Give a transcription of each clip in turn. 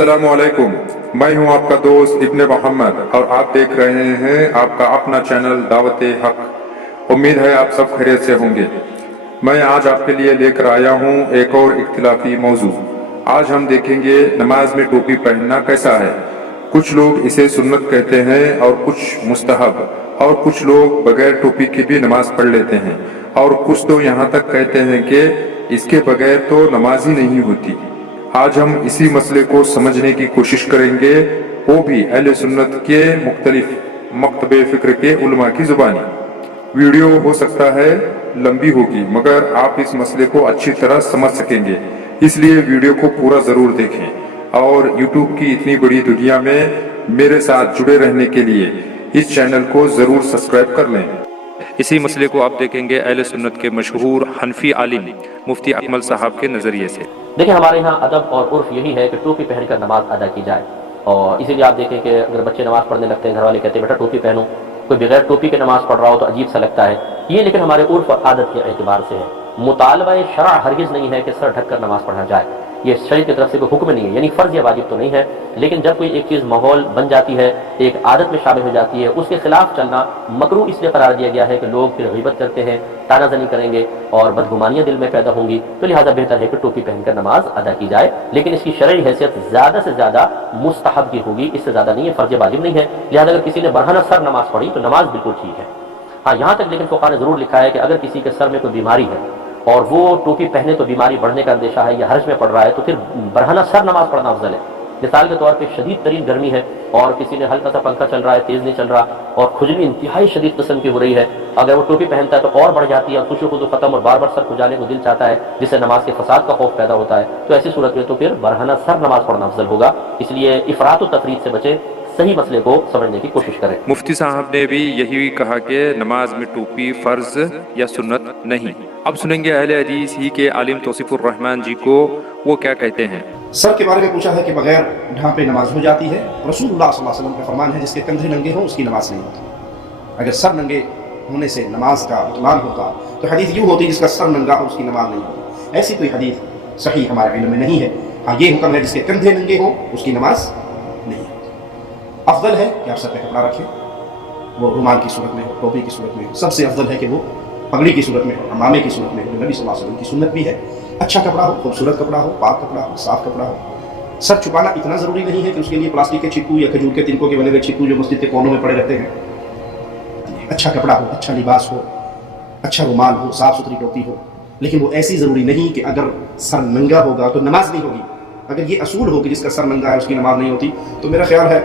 अस्सलाम वालेकुम, मैं हूं आपका दोस्त इब्ने मोहम्मद और आप देख रहे हैं आपका अपना चैनल दावत हक। उम्मीद है आप सब खैरियत से होंगे। मैं आज आपके लिए लेकर आया हूं एक और इख्तिलाफी मौजू। आज हम देखेंगे नमाज में टोपी पहनना कैसा है। कुछ लोग इसे सुन्नत कहते हैं और कुछ मुस्तहब, और कुछ लोग बगैर टोपी के भी नमाज पढ़ लेते हैं, और कुछ तो यहाँ तक कहते हैं कि इसके बगैर तो नमाज ही नहीं होती। आज हम इसी मसले को समझने की कोशिश करेंगे, वो भी अहले सुन्नत के मुख्तलिफ मकतबे फिक्र के उलमा की जुबानी। वीडियो हो सकता है लंबी होगी, मगर आप इस मसले को अच्छी तरह समझ सकेंगे, इसलिए वीडियो को पूरा जरूर देखें। और यूट्यूब की इतनी बड़ी दुनिया में मेरे साथ जुड़े रहने के लिए इस चैनल को जरूर सब्सक्राइब कर लें। इसी मसले को आप देखेंगे अहले सुन्नत के मशहूर हनफी आलिम मुफ्ती अकमल साहब के नजरिए से। देखिए, हमारे यहाँ अदब और उर्फ यही है कि टोपी पहनकर नमाज अदा की जाए, और इसीलिए आप देखें कि अगर बच्चे नमाज पढ़ने लगते हैं, घर वाले कहते हैं बेटा टोपी पहनो। कोई बगैर टोपी के नमाज पढ़ रहा हो तो अजीब सा लगता है ये, लेकिन हमारे उर्फ और आदत के एतबार से है। मुतालबा शरअ हरगिज़ नहीं है कि सर ढककर नमाज पढ़ा जाए, ये शरीयत की तरफ से कोई हुक्म नहीं है, यानी फ़र्ज़ या वाजिब तो नहीं है। लेकिन जब कोई एक चीज़ माहौल बन जाती है, एक आदत में शामिल हो जाती है, उसके खिलाफ चलना मकरूह इसलिए करार दिया गया है कि लोग फिर ग़ीबत करते हैं, तानाज़नी करेंगे और बदगुमानियाँ दिल में पैदा होंगी। तो लिहाजा बेहतर है कि टोपी पहनकर नमाज अदा की जाए, लेकिन इसकी शरई हैसियत ज़्यादा से ज़्यादा मुस्तहब की होगी, इससे ज़्यादा नहीं है, फ़र्ज़ वाजिब नहीं है। लिहाजा अगर किसी ने बरहना सर नमाज पढ़ी तो नमाज बिल्कुल ठीक है। हाँ, यहाँ तक लेकिन फ़ुक़हा ने ज़रूर लिखा है कि अगर किसी के सर में कोई बीमारी है और वो टोपी पहने तो बीमारी बढ़ने का अंदेशा है या हर्ज में पड़ रहा है, तो फिर बरहना सर नमाज पढ़ना अफजल है। मिसाल के तौर पे शदीद तरीन गर्मी है और किसी ने हल्का सा पंखा चल रहा है, तेज़ नहीं चल रहा, और खुजली इंतहाई शदीद किस्म की हो रही है, अगर वो टोपी पहनता है तो और बढ़ जाती है, खुशो खुद ख़त्म और बार बार सर खुजाने को दिल चाहता है, जिससे नमाज के फसाद का खौफ पैदा होता है। तो ऐसी सूरत में तो फिर बरहना सर नमाज पढ़ना अफजल होगा। इसलिए इफ़रात व तफरीत से बचें, सही मसले को समझने की कोशिश करें। मुफ्ती साहब ने भी यही कहा कि नमाज में टोपी फर्ज या सुन्नत नहीं। अब सुनेंगे अहले हदीस ही के आलिम तौसीफुर रहमान जी को, वो क्या कहते हैं। सर के बारे में पूछा है कि बगैर ढांपे नमाज हो जाती है। रसूलुल्लाह सल्लल्लाहु अलैहि वसल्लम का फरमान है जिसके कंधे नंगे हों उसकी नमाज नहीं होती। अगर सर नंगे होने से नमाज का बुतलान होता तो हदीस यूँ होती जिसका सर नंगा हो उसकी नमाज नहीं होती। ऐसी कोई हदीस सही हमारे इल्म में नहीं है। हाँ, ये हुक्म है जिसके कंधे नंगे हों उसकी नमाज नहीं होती। अफजल है कि आप सर पे कपड़ा रखें, वो रुमाल की सूरत में हो, टोपी की सूरत में हो। सबसे अफजल है कि वो पगड़ी की सूरत में हो, अमामे की सूरत में हो, नबी सल्लल्लाहु अलैहि वसल्लम की सुन्नत भी है। अच्छा कपड़ा हो, खूबसूरत कपड़ा हो, पाक कपड़ा हो, साफ कपड़ा हो। सर छुपाना इतना ज़रूरी नहीं है कि उसके लिए प्लास्टिक के छिक्कू या खजूर के तिनकों के बने हुए छिक्कू जो मस्जिद के कोनों में पड़े रहते हैं। अच्छा कपड़ा हो, अच्छा लिबास हो, अच्छा रुमाल हो, साफ सुथरी टोपी हो, लेकिन वो ऐसी ज़रूरी नहीं कि अगर सर नंगा होगा तो नमाज नहीं होगी। अगर ये असूल हो कि जिसका सर नंगा है उसकी नमाज नहीं होती, तो मेरा ख्याल है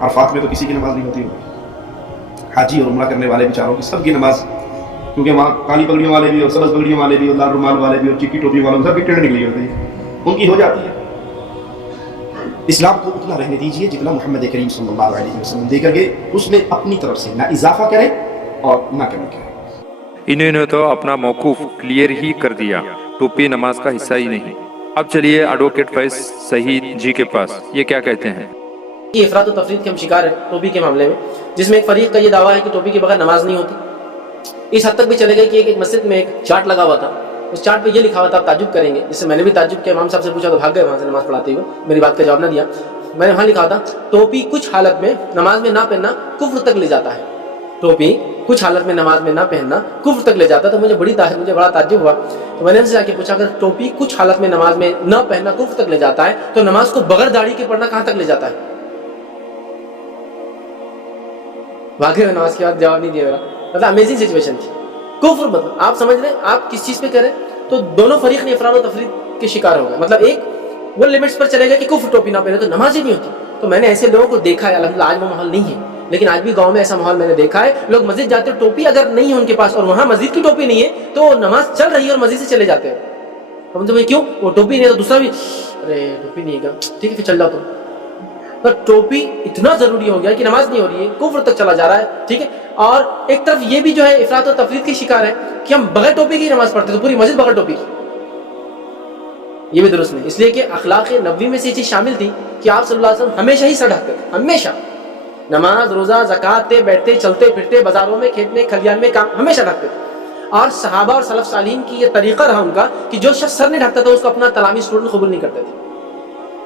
अरफात में तो किसी की नमाज नहीं होती होगी। हाजी और उम्रा करने वाले बेचारों की सबकी नमाज, क्योंकि वहाँ काली पगड़ियों वाले भी और सबज पगड़ियों वाले भी और लाल रुमाल वाले भी और चिक्की टोपी वालों सबकी टेंड निकली होती है, उनकी हो जाती है। इस्लाम को उतना रहने दीजिए जितना मोहम्मद करीम सल्लल्लाहु अलैहि वसल्लम देकर गए, उसमें अपनी तरफ से ना इजाफा करें और ना कमी करें। इन्होंने तो अपना मौकूफ क्लियर ही कर दिया, टोपी नमाज का हिस्सा ही नहीं। अब चलिए एडवोकेट फैज सहीद जी के पास, ये क्या कहते हैं। ये इफरात और तफरीत के हम शिकार हैं टोपी के मामले में, जिसमें एक फरीक का ये दावा है कि टोपी के बगैर नमाज नहीं होती। इस हद तक भी चले गए कि एक मस्जिद में एक चार्ट लगा हुआ था, उस चार्ट पे ये लिखा हुआ था, आप ताज्जुब करेंगे, जिससे मैंने भी ताज्जुब किया। इमाम साहब से पूछा तो भाग गए वहाँ से नमाज पढ़ाते हुए, मेरी बात का जवाब ना दिया। मैंने वहाँ लिखा था टोपी कुछ हालत में नमाज में ना पहनना कुफ्र तक ले जाता है। टोपी कुछ हालत में नमाज में ना पहनना कुफ्र तक ले जाता है। तो मुझे बड़ा ताज्जुब हुआ। तो मैंने उनसे जाके पूछा अगर टोपी कुछ हालत में नमाज में न पहनना कुफ्र तक ले जाता है तो नमाज को बगैर दाढ़ी के पढ़ना कहाँ तक ले जाता है। वाकई नमाज के बाद जवाब नहीं दिया मेरा। मतलब अमेजिंग सिचुएशन थी। कुफ्र मतलब आप समझ रहे हैं, आप किस चीज पे करें तो दोनों फरीक ने इफराद और तफरीद के शिकार हो गए। मतलब एक वो लिमिट्स पर चले गए कि कुफ्र टोपी ना पहने तो नमाज ही नहीं होती। तो मैंने ऐसे लोगों को देखा है, अल्हम्दुलिल्लाह आज वो माहौल नहीं है, लेकिन आज भी गांव में ऐसा माहौल मैंने देखा है। लोग मस्जिद जाते हैं, टोपी अगर नहीं है उनके पास और वहां मस्जिद की टोपी नहीं है तो नमाज चल रही है और मस्जिद से चले जाते हैं। तो मुझे क्यों, वो टोपी नहीं है तो दूसरा भी अरे टोपी नहीं है, ठीक है फिर चल जाओ तुम। तो टोपी इतना जरूरी हो गया कि नमाज नहीं हो रही है, कुफ्र तक चला जा रहा है, ठीक है। और एक तरफ ये भी जो है इफरात और तफरीद के शिकार है कि हम बगैर टोपी की नमाज पढ़ते तो पूरी मस्जिद बगैर टोपी की, ये भी दुरुस्त नहीं। इसलिए कि अखलाक नबवी में से ये चीज शामिल थी कि आप सल्लल्लाहु अलैहि वसल्लम हमेशा ही सर ढकते थे, हमेशा। नमाज रोजा ज़कात बैठते चलते फिरते बाजारों में खेत में खलियान में काम हमेशा ढकते थे। और सहाबा और सलफ सालीन की ये तरीका रहा उनका कि जो शख्स सर नहीं ढकता था उसको अपना तलामी स्टूडेंट कबूल नहीं करते थे।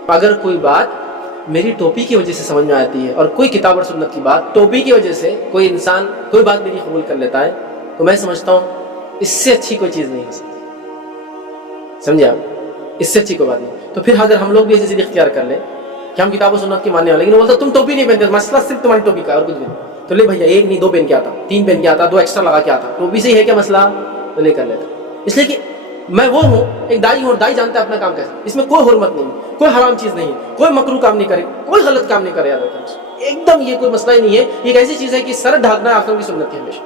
اگر کوئی بات میری ٹوپی کی وجہ سے سمجھ میں آتی ہے اور کوئی کتاب اور سنت کی بات ٹوپی کی وجہ سے کوئی انسان کوئی بات میری قبول کر لیتا ہے تو میں سمجھتا ہوں اس سے اچھی کوئی چیز نہیں ہو سکتی. سمجھے آپ؟ اس سے اچھی کوئی بات نہیں. تو پھر اگر ہم لوگ بھی ایسی چیز اختیار کر لیں کہ ہم کتاب و سنت کی ماننے والے, لیکن وہ بولتا تم ٹوپی نہیں پہنتے, مسئلہ صرف تمہاری ٹوپی کا اور کچھ بھی نہیں, تو لے بھیا ایک نہیں 2 پہن کے آتا, 3 پہن کے آتا, 2 ایکسٹرا لگا کے آتا, ٹوپی سے ہی ہے کیا مسئلہ, تو لے کر لیتا. اس لیے کہ میں وہ ہوں, ایک دائی ہوں اور دائی جانتا ہے اپنا کام کیسے, اس میں کوئی حرمت نہیں, کوئی حرام چیز نہیں, کوئی مکروہ کام نہیں کرے, کوئی غلط کام نہیں کرے, یاد رکھیں ایک دم یہ کوئی مسئلہ ہی نہیں ہے. یہ ایک ایسی چیز ہے کہ سر ڈھانکنا آپ کی سنت ہے ہمیشہ,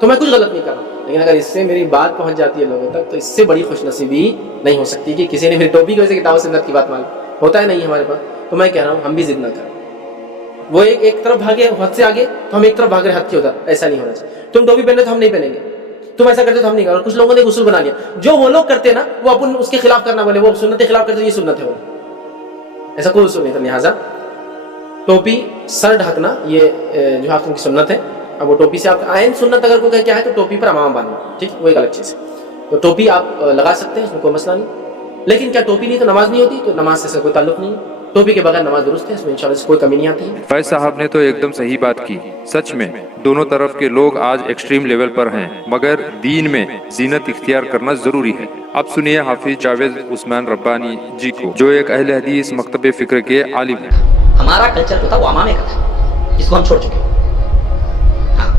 تو میں کچھ غلط نہیں کر رہا. لیکن اگر اس سے میری بات پہنچ جاتی ہے لوگوں تک تو اس سے بڑی خوش نصیبی نہیں ہو سکتی کہ کسی نے میری ٹوپی کی وجہ سے کتاب و سنت کی بات مان ہوتا ہے نہیں ہمارے پاس. تو میں کہہ رہا ہوں ہم بھی ضد نہ کریں. وہ ایک طرف بھاگے حد سے آگے تو ہم ایک طرف بھاگ رہے حد کی ادھر, ایسا نہیں ہونا چاہیے. تم ٹوپی پہنے تو ہم نہیں پہنیں گے, تم ایسا کرتے تو ہم نہیں کریں. اور کچھ لوگوں نے اصول بنا لیا, جو وہ لوگ کرتے ہیں نا وہ اپن اس کے خلاف کرنا بولے, وہ سنت کے خلاف کرتے یہ سنت ہے, وہ ایسا کوئی اصول نہیں تھا. لہٰذا ٹوپی سر ڈھکنا یہ جو آپ کی سنت ہے. اب وہ ٹوپی سے آپ عین سنت اگر کوئی کیا ہے تو ٹوپی پر امام باندھنا, ٹھیک, وہ ایک الگ چیز ہے. تو ٹوپی آپ لگا سکتے ہیں, اس میں کوئی مسئلہ نہیں. لیکن کیا ٹوپی نہیں تو نماز نہیں ہوتی؟ تو نماز سے کوئی تعلق نہیں ہے. ٹوپی کے بغیر نماز درست ہے, اس میں انشاءاللہ سے کوئی کمی نہیں آتی ہے. فیض صاحب نے تو ایک دم صحیح بات کی. سچ میں دونوں طرف کے لوگ آج ایکسٹریم لیول پر ہیں, مگر دین میں زینت اختیار کرنا ضروری ہے. اب سنیے حافظ جاوید عثمان ربانی جی کو, جو ایک اہل حدیث مکتب فکر کے عالم ہیں. ہمارا کلچر جو تھا وہ امامے کا تھا, جس کو ہم چھوڑ چکے. ہاں,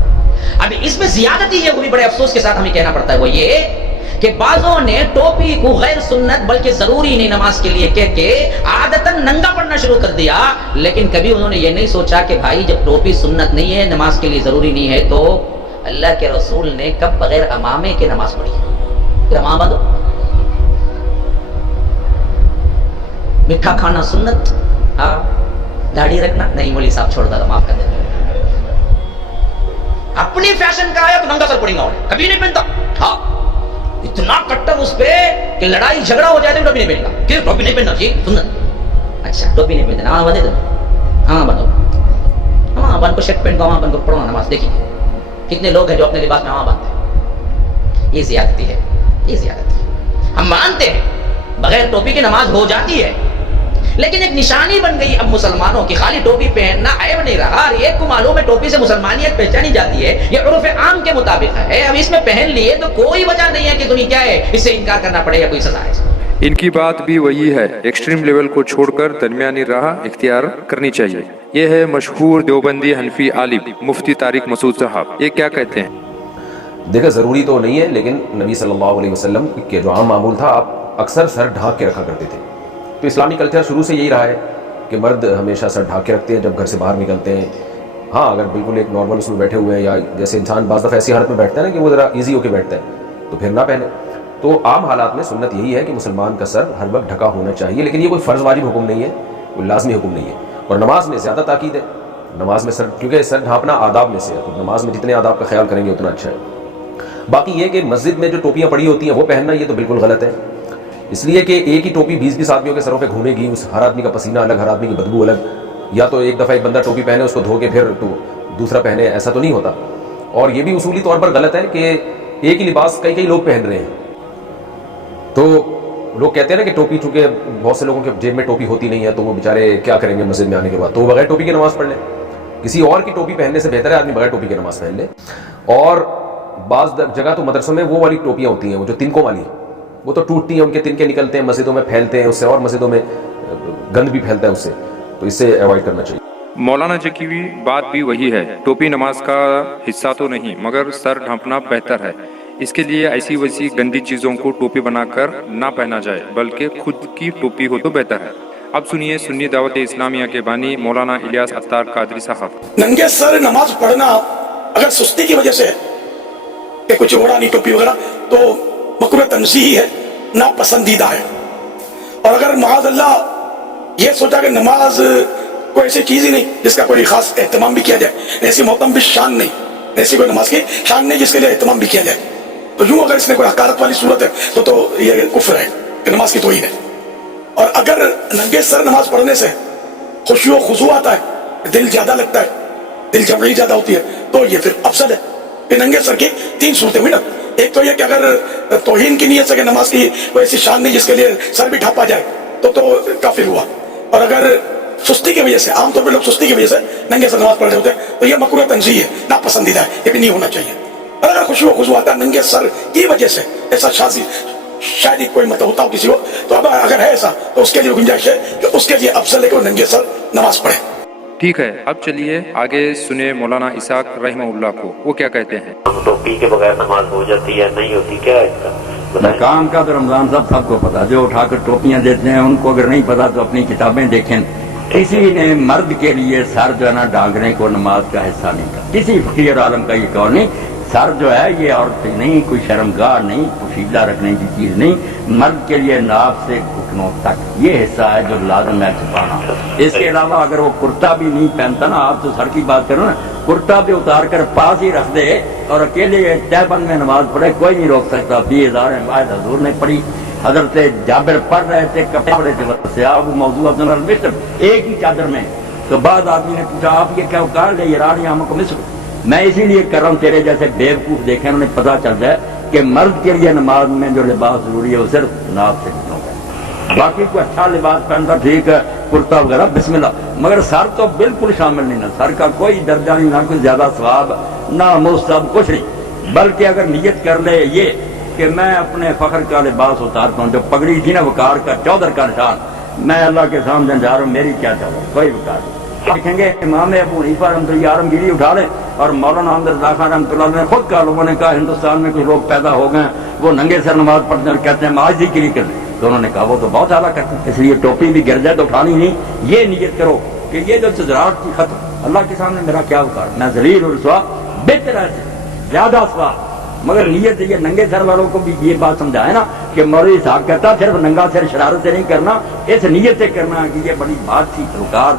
اب اس میں زیادتی ہے, وہ بھی بڑے افسوس کے ساتھ ہمیں کہنا پڑتا ہے, وہ یہ کہ بعضوں نے ٹوپی کو غیر سنت بلکہ ضروری نہیں نماز کے لیے کہہ کے عادتاً ننگا پڑھنا شروع کر دیا. لیکن کبھی انہوں نے یہ نہیں سوچا کہ بھائی جب ٹوپی سنت نہیں ہے, نماز کے لیے ضروری نہیں ہے, تو اللہ کے رسول نے کب بغیر امامے کے نماز پڑھی؟ پھر امام باندھو. میٹھا کھانا سنت, ہاں, داڑھی رکھنا نہیں, مولوی صاحب چھوڑ دو, معاف کر دیں. اپنی فیشن کا آیا تو ننگا سر پڑیں گا, کبھی نہیں پہنتا. ہاں, اتنا کٹر اس پہ کہ لڑائی جھگڑا ہو جائے تو ٹوپی نہیں پہنتا. کہ ٹوپی نہیں پہننا چاہیے سنت. اچھا ٹوپی نہیں پہنتے, ہاں باندھے تو ہاں باندھو, ہاں بن کو شرٹ پہن کو, ہاں بن کو پڑھو نماز. دیکھیے کتنے لوگ ہیں جو اپنے لباس میں ہاں باندھتے ہیں. یہ زیادتی ہے, یہ زیادتی ہے. ہم مانتے ہیں بغیر ٹوپی کی نماز ہو جاتی ہے, لیکن ایک نشانی بن گئی اب مسلمانوں کی. خالی ٹوپی پہننا عیب نہیں رہا, اور ایک کو معلوم ہے ٹوپی سے مسلمانیت پہچانی جاتی ہے, یہ عرف عام کے مطابق ہے. اب اس میں پہن لیے تو کوئی وجہ نہیں ہے کہ تمہیں کیا ہے اس سے انکار کرنا پڑے یا کوئی سزا ہے. ان کی بات بھی وہی ہے, ایکسٹریم لیول کو چھوڑ کر درمیانی راہ اختیار کرنی چاہیے. یہ ہے مشہور دیوبندی حنفی عالم مفتی طارق مسعود صاحب. یہ کیا کہتے ہیں؟ دیکھیں ضروری تو نہیں ہے, لیکن نبی صلی اللہ علیہ وسلم کے جو عام معمول تھا, آپ اکثر سر ڈھانک کے رکھا کرتے تھے. تو اسلامی کلچر شروع سے یہی رہا ہے کہ مرد ہمیشہ سر ڈھانک کے رکھتے ہیں جب گھر سے باہر نکلتے ہیں. ہاں, اگر بالکل ایک نارمل اس میں بیٹھے ہوئے ہیں, یا جیسے انسان بعض دفعہ ایسی حالت میں بیٹھتا ہے نا کہ وہ ذرا ایزی ہو کے بیٹھتا ہے, تو پھر نہ پہنے. تو عام حالات میں سنت یہی ہے کہ مسلمان کا سر ہر وقت ڈھکا ہونا چاہیے, لیکن یہ کوئی فرض واجب حکم نہیں ہے, کوئی لازمی حکم نہیں ہے. اور نماز میں زیادہ تاکید ہے. نماز میں سر, کیونکہ سر ڈھانپنا آداب میں سے ہے, تو نماز میں جتنے آداب کا خیال کریں گے اتنا اچھا ہے. باقی یہ کہ مسجد میں جو ٹوپیاں پڑی ہوتی ہیں وہ پہننا, یہ تو بالکل غلط ہے. اس لیے کہ ایک ہی ٹوپی 20 آدمیوں کے سروں پہ گھومے گی, اس ہر آدمی کا پسینہ الگ, ہر آدمی کی بدبو الگ. یا تو ایک دفعہ ایک بندہ ٹوپی پہنے, اس کو دھو کے پھر تو دوسرا پہنے, ایسا تو نہیں ہوتا. اور یہ بھی اصولی طور پر غلط ہے کہ ایک ہی لباس کئی لوگ پہن رہے ہیں. تو لوگ کہتے ہیں نا کہ ٹوپی, چونکہ بہت سے لوگوں کے جیب میں ٹوپی ہوتی نہیں ہے تو وہ بیچارے کیا کریں گے مسجد میں آنے کے بعد, تو وہ بغیر ٹوپی کی نماز پڑھ لیں. کسی اور کی ٹوپی پہننے سے بہتر ہے آدمی بغیر ٹوپی کی نماز پہن لے. اور بعض جگہ تو مدرسوں میں وہ والی ٹوپیاں ہوتی ہیں, وہ جو تنکوں والی, وہ تو ٹوٹتی ہیں, ان کے تنکے نکلتے ہیں, مسجدوں میں پھیلتے ہیں, اس سے اور مسجدوں میں گند بھی پھیلتا ہے اس سے, تو اس سے ایوائڈ کرنا چاہیے. مولانا جی کی بھی بات بھی وہی ہے, ٹوپی نماز کا حصہ تو نہیں, مگر سر ڈھانپنا بہتر ہے. اس کے لیے ایسی ویسی گندی چیزوں کو ٹوپی بنا کر نہ پہنا جائے, بلکہ خود کی ٹوپی ہو تو بہتر ہے. اب سنیے سنی دعوت اسلامیہ کے بانی مولانا الیاس اتار قادری صاحب. ننگے سر نماز پڑھنا اگر سستی کی وجہ سے ہے کہ کچھ اوڑا نہیں ٹوپی وغیرہ, تو مکروہ تنزیہی ہے, ناپسندیدہ ہے. اور اگر معاذ اللہ یہ سوچا کہ نماز کوئی ایسی چیز ہی نہیں جس کا کوئی خاص اہتمام بھی کیا جائے, ایسی محتم بھی شان نہیں, ایسی کوئی نماز کی شان نہیں جس کے لیے اہتمام بھی کیا جائے, تو یوں اگر اس میں کوئی حقارت والی صورت ہے تو یہ کفر ہے کہ نماز کی توہین ہے. اور اگر ننگے سر نماز پڑھنے سے خشوع و خضوع آتا ہے, دل زیادہ لگتا ہے, دل جمعی زیادہ ہوتی ہے, تو یہ پھر افضل ہے. کہ ننگے سر کی 3 صورتیں ہوئی نا. ایک تو یہ کہ اگر توہین کی نیت سے کہ نماز کی کوئی ایسی شان نہیں جس کے لیے سر بھی ڈھانپا جائے تو کافر ہوا. और अगर सुस्ती की वजह से, आमतौर पर लोग सुस्ती की वजह से नंगे सर नमाज पढ़ रहे होते हैं, तो यह मकरूह तंज़ीह है, नापसंदीदा है, ये भी नहीं होना चाहिए। और अगर खुशू खुशू आता है नंगे सर की वजह से, ऐसा शायद ही कोई मतलब होता हो किसी को, तो अब अगर है ऐसा तो उसके लिए गुंजाइश है कि उसके लिए अफजल है कि वो नंगे सर नमाज पढ़े। ठीक है, अब चलिए आगे सुने मौलाना इसाक रहमहुल्लाह को, वो क्या कहते हैं। टोपी के बगैर नमाज हो जाती है, नहीं होती, क्या है इसका? मकाम का तो रमजान साहब सबको पता, जो उठाकर टोपियां देते हैं उनको अगर नहीं पता तो अपनी किताबें देखें। किसी ने मर्द के लिए सर जो है ना ढांकने को नमाज का हिस्सा नहीं था, किसी फकीर आलम का ये कौल नहीं। सर जो है ये औरत नहीं, कोई शर्मगाह नहीं, पोशीदा रखने की चीज नहीं। मर्द के लिए नाप से घुटनों तक ये हिस्सा है जो लाजम है छुपाना। इसके अलावा अगर वो कुर्ता भी नहीं पहनता ना, आप तो सर की बात करो ना, कुर्ता भी उतार कर पास ही रख दे और अकेले तहबंद में नमाज पढ़े, कोई नहीं रोक सकता। 20,000 हजूर ने पढ़ी, हजरत जाबिर पढ़ रहे थे, कपड़े से आप मौजू अब्दुल मिस्र एक ही चादर में। तो बाद आदमी ने पूछा आप ये क्या कर ले ईरान हमको मिस्र। मैं इसीलिए कर रहा हूँ, तेरे जैसे बेवकूफ देखे उन्हें पता चल जाए कि मर्द के लिए नमाज में जो लिबास जरूरी है वो सिर्फ नाप से घुटनों का। बाकी कोई अच्छा लिबास पहनता ठीक है, कुर्ता वगैरह बिस्मिल्लाह, मगर सर तो बिल्कुल शामिल नहीं ना, सर का कोई दर्जा नहीं, ना कोई ज्यादा सवाब ना मुस्तहब कुछ नहीं। बल्कि अगर नियत कर ले ये कि मैं अपने फख्र का लिबास उतारता हूँ, जो पगड़ी थी ना वकार का चौधर का निशान, मैं अल्लाह के सामने जा रहा हूँ, मेरी क्या चादर, कोई वकार नहीं। देखेंगे इमाम अबू हनीफा रहमतुल्लाह आलमगीरी उठा लें और मौलाना अहमद रज़ा खान रहमतुल्लाह ने खुद कहा, लोगों ने कहा हिंदुस्तान में कुछ लोग पैदा हो गए वो नंगे सर नमाज पढ़ते हैं, कहते हैं माजी के लिए कर लें। तो उन्होंने कहा वो तो बहुत आला करते हैं, इसलिए टोपी भी गिर जाए तो उठानी नहीं। ये नियत करो कि ये जो चुजराहट की खत्म, अल्लाह के सामने मेरा क्या वकार, मैं जलील और रुसवा बेहतर है ज्यादा सवा। मगर नियत ये नंगे सर वालों को भी ये बात समझाए ना कि मौलवी साहब कहता सिर्फ नंगा सर शरारत से नहीं करना, इस नियत से करना कि ये बड़ी बात थी वकार,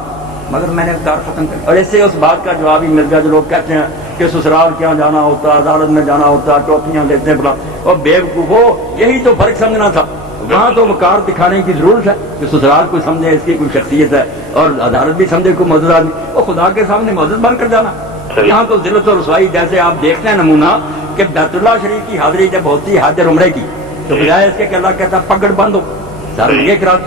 मगर मैंने वकार खत्म कर। और इससे उस बात का जवाब ही मिल गया जो लोग कहते हैं कि ससुराल क्या जाना होता, अदालत में जाना होता, टोपियां लेते हैं, और बेवकूफो यही तो फर्क समझना था। वहाँ तो वकार दिखाने की जरूरत है कि ससुराल को समझे इसकी कोई शख्सियत है और अदालत भी समझे कोई मौजूद आदमी, और खुदा के सामने मौजूद बन कर जाना। यहाँ तो जिल्लत और रसवाई, जैसे आप देखते हैं नमूना कि बैतुल्लाह शरीफ की हाजिरी जब होती है हज और उम्रे की, तो बजाय इसके कि अल्लाह कहता पगड़ बंद हो, सर नंगे करा,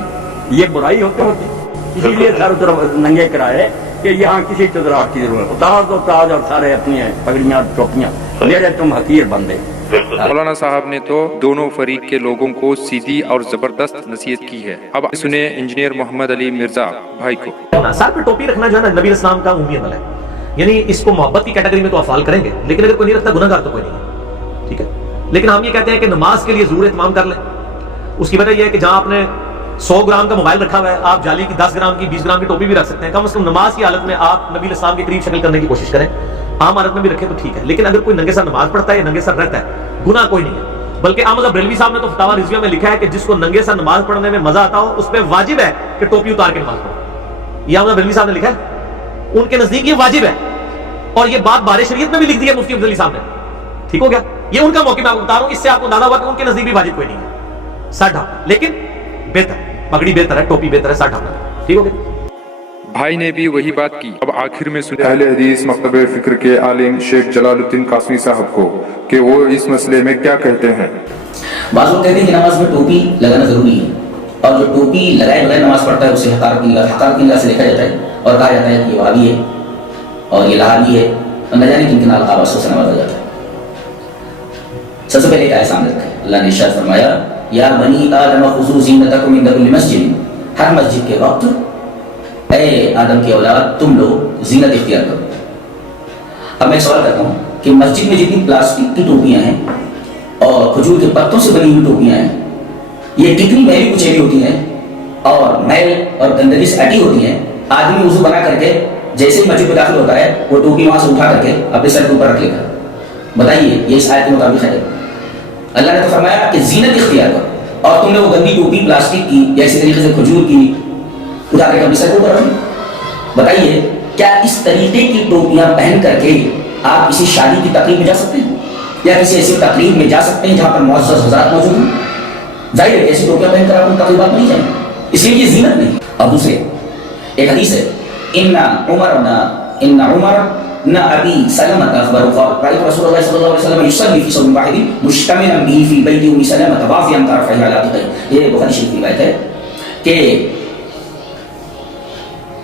ये बुराई होते होती, इसीलिए सर नंगे कराए कि यहाँ किसी चुजराहट की जरूरत, उतार दो ताज और सारे अपनी पगड़ियाँ टोपियाँ, मेरे तुम हकीर बंदे। मौलाना साहब ने तो दोनों फरीक के लोगों को सीधी और जबरदस्त नसीहत की है। अब सुने इंजीनियर मोहम्मद अली मिर्जा भाई को। सर पे टोपी रखना जो है ना नबी इस्लाम का उम्मी अमल है, यानी इसको मोहब्बत की कैटेगरी में तो अफाल करेंगे, लेकिन अगर कोई नहीं रखता गुनहगार तो कोई नहीं है, ठीक है। लेकिन हम ये कहते हैं कि नमाज के लिए जरूर एहतमाम कर लें। उसकी वजह यह है कि जहां आपने 100 ग्राम का मोबाइल रखा हुआ है, आप जाली की 10 ग्राम की 20 ग्राम की टोपी भी रख सकते हैं। कम से कम नमाज की हालत में आप नबी इस्लाम के करीब शक्ल करने की कोशिश करें, आम हालत में भी रखें तो ठीक है। लेकिन अगर कोई नंगे सर नमाज पढ़ता है या नंगे सर रहता है, गुनाह कोई नहीं है। बल्कि अहमद बरेलवी साहब ने तो फतावा रिज़विया में लिखा है कि जिसको नंगे सर नमाज पढ़ने में मजा आता हो उस पर वाजिब है कि टोपी उतार के नमाज पढ़ो। ये अहमद बरेलवी साहब ने लिखा है, उनके नजदीक ये वाजिब है, और ये बात बारे शरीयत में भी लिख दी है मुफ्ती अब्दुल अली साहब ने। ठीक हो गया, ये उनका मौके में आपको बता रहा हूं, इससे आपको अंदाजा हुआ कि उनके नजदीक भी वाजिब कोई नहीं है सर ढांकना, लेकिन बेहतर पगड़ी बेहतर है, टोपी बेहतर है, सर ढांकना। ठीक हो गया। भाई ने भी वही बात की। अब आखिर में सुने अहले हदीस मकतब फिक्र के आलिम शेख जलालुद्दीन कासमी साहब को कि वो इस मसले में क्या कहते हैं। बाज़ लोग कहते हैं कि नमाज में टोपी लगाना जरूरी है, और जो टोपी लगाए बगैर नमाज पढ़ता है उसे हकार की निगाह से देखा जाता है और कहा जाता है कि ये वहाबी है और ये लहाबी है, और न जाने किन किन अलकाब से नवाजा जाता है। सबसे पहले आयत सामने रखें, अल्लाह ने इरशाद फरमाया या बनी आदम खुज़ू ज़ीनतकुम इंदा कुल्लि मस्जिद, हर मस्जिद के वक्त ऐ आदम की औलाद तुम लोग जीनत इख्तियार करो। अब मैं सवाल करता हूँ कि मस्जिद में जितनी प्लास्टिक की टोपियां हैं और खजूर के पत्तों से बनी हुई टोपियां हैं, ये कितनी मैली कुचैली होती हैं और मैल और गंदगी से अटी होती हैं। आदमी वुज़ू बना करके जैसे ही मस्जिद में दाखिल होता है वो टोपी वहां से उठा करके अपने सर के ऊपर रख लेगा। बताइए ये इस आयत के मुताबिक है? अल्लाह ने तो फरमाया कि जीनत इख्तियार करो, और तुमने वो गंदी टोपी प्लास्टिक की या इसी तरीके से खजूर की उठा करके अपने सर के ऊपर रख। बताइए क्या इस तरीके की टोपियां पहन करके आप किसी शादी की तकरीब में जा सकते हैं या किसी ऐसी तकरीब में जा सकते हैं जहां पर मुअज़्ज़ज़ हज़रात मौजूद हैं? जाहिर है ऐसी टोपियां पहनकर आप उन तकरीबात में नहीं जाएंगे, इसलिए ये जीनत नहीं। अब दूसरे एक हदीस है, इन्ना उमर न अबी सलमा अखबर क़ाल रसूलुल्लाह सल्लल्लाहु अलैहि वसल्लम युसल्ली फी सौबिन वाहिदिन मुश्तमिलन बिही फी बैति उम्मी सलमा वाफ़ियन तरफ़ैहि अला अतिक़ैहि। ये बुखारी शरीफ की रिवायत है कि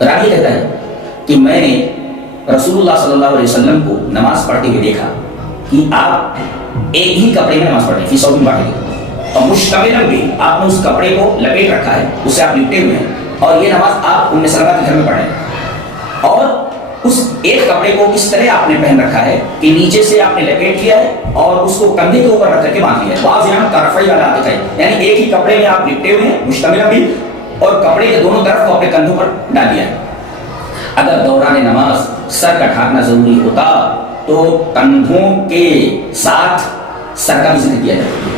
راوی کہتا ہے کہ میں نے رسول اللہ صلی اللہ علیہ وسلم کو نماز پڑھتے ہوئے دیکھا کہ آپ ایک ہی کپڑے میں نماز پڑھتے ہیں، فی ثوب واحد، اور مشتملا بھی آپ نے اس کپڑے کو لپیٹ رکھا ہے، اس سے آپ لپٹے ہوئے ہیں، اور یہ نماز آپ ام سلمہ کے گھر میں پڑھ رہے ہیں، اور اس ایک کپڑے کو اس طرح آپ نے پہن رکھا ہے کہ نیچے سے آپ نے لپیٹ لیا ہے اور اس کو کندھے کے اوپر رکھ کر کے باندھ لیا ہے، واضحاً طرفی والا دکھائے، یعنی ایک ہی کپڑے میں آپ لپٹے ہوئے ہیں مشتملا بھی، اور کپڑے کے دونوں طرف کو اپنے کندھوں پر ڈال دیا ہے۔ اگر دوران نماز سر کا ڈھانپنا ضروری ہوتا تو کندھوں کے ساتھ سر کا بھی ذکر کیا جاتا،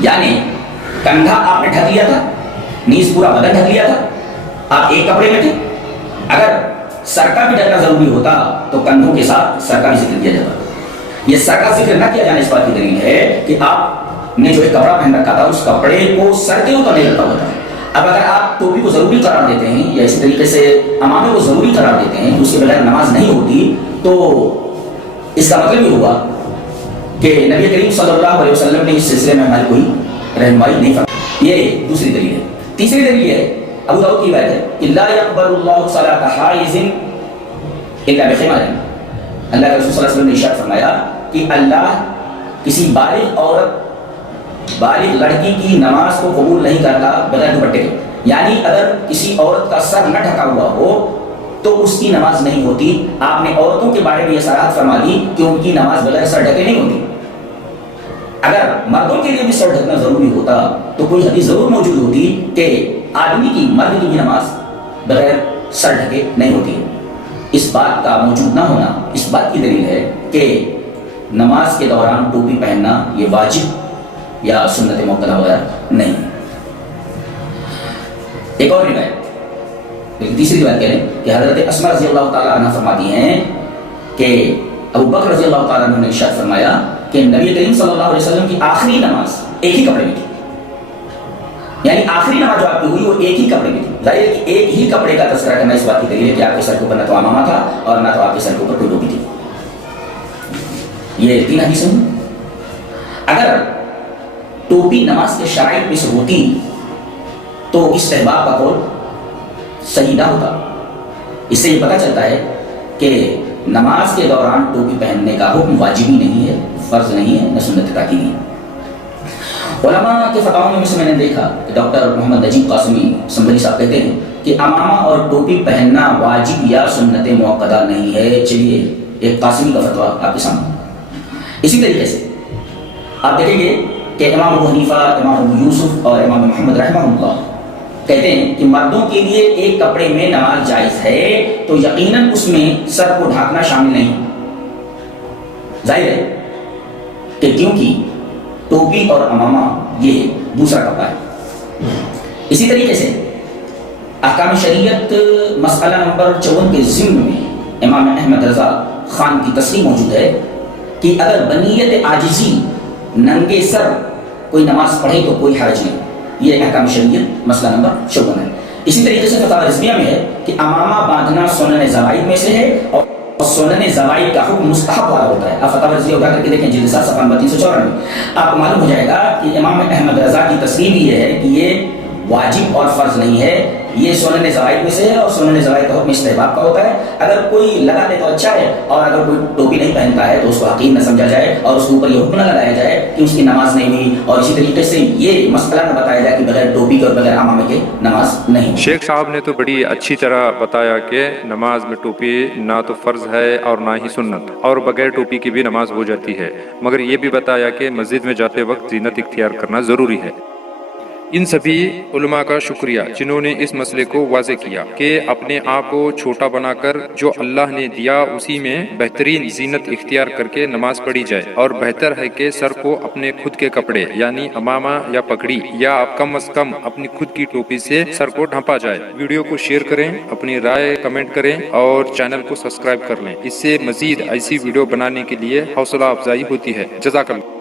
یعنی کندھا آپ نے ڈھک لیا تھا، نیز پورا بدن ڈھک لیا تھا، آپ ایک کپڑے میں تھے، اگر سر کا بھی ڈھکنا ضروری ہوتا تو کندھوں کے ساتھ سر کا بھی ذکر کیا جاتا۔ یہ سر کا ذکر نہ کیا جانے اس بات کی دلیل ہے کہ آپ نے جو ایک کپڑا پہن رکھا تھا اس کپڑے کو سر کے اوپر نہیں رکھا ہوا تھا۔ اب اگر آپ ٹوپی کو ضروری قرار دیتے ہیں یا اسی طریقے سے امامے کو ضروری قرار دیتے ہیں تو اس کے بغیر نماز نہیں ہوتی، تو اس کا مطلب یہ ہوا کہ نبی کریم صلی اللہ علیہ وسلم نے اس سلسلے میں ہماری کوئی رہنمائی نہیں فرمائی۔ یہ دوسری دلیل ہے۔ تیسری دلیل یہ ہے، ابو داؤد کی روایت ہے کہ لا يقبل اللہ صلاۃ حائض الا بخمار، اللہ کے رسول صلی اللہ علیہ وسلم نے ارشاد فرمایا کہ اللہ کسی بالغ عورت، بالغ لڑکی کی نماز کو قبول نہیں کرتا بغیر دوپٹے کے، یعنی اگر کسی عورت کا سر نہ ڈھکا ہوا ہو تو اس کی نماز نہیں ہوتی۔ آپ نے عورتوں کے بارے میں یہ صراحت فرما دی کہ ان کی نماز بغیر سر ڈھکے نہیں ہوتی۔ اگر مردوں کے لیے بھی سر ڈھکنا ضروری ہوتا تو کوئی حدیث ضرور موجود ہوتی کہ آدمی کی، مرد کی بھی نماز بغیر سر ڈھکے نہیں ہوتی۔ اس بات کا موجود نہ ہونا اس بات کی دلیل ہے کہ نماز کے دوران ٹوپی پہننا یہ واجب یا سنت موقدہ وغیرہ نہیں۔ ایک اور روایت، لیکن تیسری روایت کہہ لیں کہ حضرت اسماء رضی اللہ تعالیٰ عنہ فرماتی ہیں کہ ابو بکر رضی اللہ تعالیٰ عنہ نے ارشاد فرمایا کہ نبی کریم صلی اللہ علیہ وسلم کی آخری نماز ایک ہی کپڑے میں تھی، یعنی آخری نماز جو آپ کی ہوئی وہ ایک ہی کپڑے میں تھی۔ ظاہر ہے کہ ایک ہی کپڑے کا تذکرہ کرنا اس بات کی دلیل ہے کہ آپ کے سر کے اوپر نہ تو امامہ تھا اور نہ تو آپ کے سر کے اوپر کوئی ٹوپی تھی۔ یہ تین حدیثیں ہیں۔ اگر ٹوپی نماز کے شرائط میں سے ہوتی تو استحباب کا قول صحیح نہ ہوتا۔ اس سے یہ پتہ چلتا ہے کہ نماز کے دوران ٹوپی پہننے کا حکم واجبی نہیں ہے، فرض نہیں ہے، نہ سنت تاکیدی ہے۔ علماء کے فتاووں میں سے میں نے دیکھا کہ ڈاکٹر محمد نجیب قاسمی سنبھلی صاحب کہتے ہیں کہ امامہ اور ٹوپی پہننا واجب یا سنت موقدہ نہیں ہے۔ چلیے ایک قاسمی کا فتویٰ آپ کے سامنے۔ اسی طریقے سے آپ دیکھیں گے کہ امام ابو حنیفہ، امام ابو یوسف اور امام محمد رحمہ اللہ کہتے ہیں کہ مردوں کے لیے ایک کپڑے میں نماز جائز ہے تو یقیناً اس میں سر کو ڈھانپنا شامل نہیں۔ ظاہر ہے کہ کیونکہ ٹوپی اور امامہ یہ دوسرا کپڑا ہے۔ اسی طریقے سے احکام شریعت مسئلہ نمبر 54 کے ضمن میں امام احمد رضا خان کی تصریح موجود ہے کہ اگر بنیت عاجزی ننگے سر کوئی نماز پڑھے تو کوئی حرج نہیں۔ یہ احکام شریعت مسئلہ نمبر 54 ہے۔ اسی طریقے سے فتاوی رضویہ میں ہے کہ امامہ باندھنا سنن زوائد میں سے ہے اور سنن زوائد کا حکم مستحب والا ہوتا ہے۔ آپ فتاوی رضویہ اٹھا کر کے دیکھیں جلد 7 صفحہ نمبر 394 آپ کو معلوم ہو جائے گا کہ امام احمد رضا کی تصریح بھی یہ ہے کہ یہ واجب اور فرض نہیں ہے، یہ سنن زوائد میں سے ہے اور سنن زوائد کا حکم استحباب کا ہوتا ہے۔ اگر کوئی لگا دے تو اچھا ہے، اور اگر کوئی ٹوپی نہیں پہنتا ہے تو اس کو حقیر نہ سمجھا جائے اور اس کے اوپر یہ حکم نہ لگایا جائے کہ اس کی نماز نہیں ہوئی، اور اسی طریقے سے یہ مسئلہ نہ بتایا جائے کہ بغیر ٹوپی کے اور بغیر امامے کے نماز نہیں ہوئی۔ شیخ صاحب نے تو بڑی اچھی طرح بتایا کہ نماز میں ٹوپی نہ تو فرض ہے اور نہ ہی سنت، اور بغیر ٹوپی کی بھی نماز ہو جاتی ہے، مگر یہ بھی بتایا کہ مسجد میں جاتے وقت زینت اختیار کرنا ضروری ہے۔ ان سبھی علماء کا شکریہ جنہوں نے اس مسئلے کو واضح کیا کہ اپنے آپ کو چھوٹا بنا کر جو اللہ نے دیا اسی میں بہترین زینت اختیار کر کے نماز پڑھی جائے، اور بہتر ہے کہ سر کو اپنے خود کے کپڑے یعنی امامہ یا پگڑی یا کم از کم اپنی خود کی ٹوپی سے سر کو ڈھانپا جائے۔ ویڈیو کو شیئر کریں، اپنی رائے کمنٹ کریں اور چینل کو سبسکرائب کر لیں، اس سے مزید ایسی ویڈیو بنانے کے لیے حوصلہ افزائی ہوتی ہے۔ جزاک اللہ۔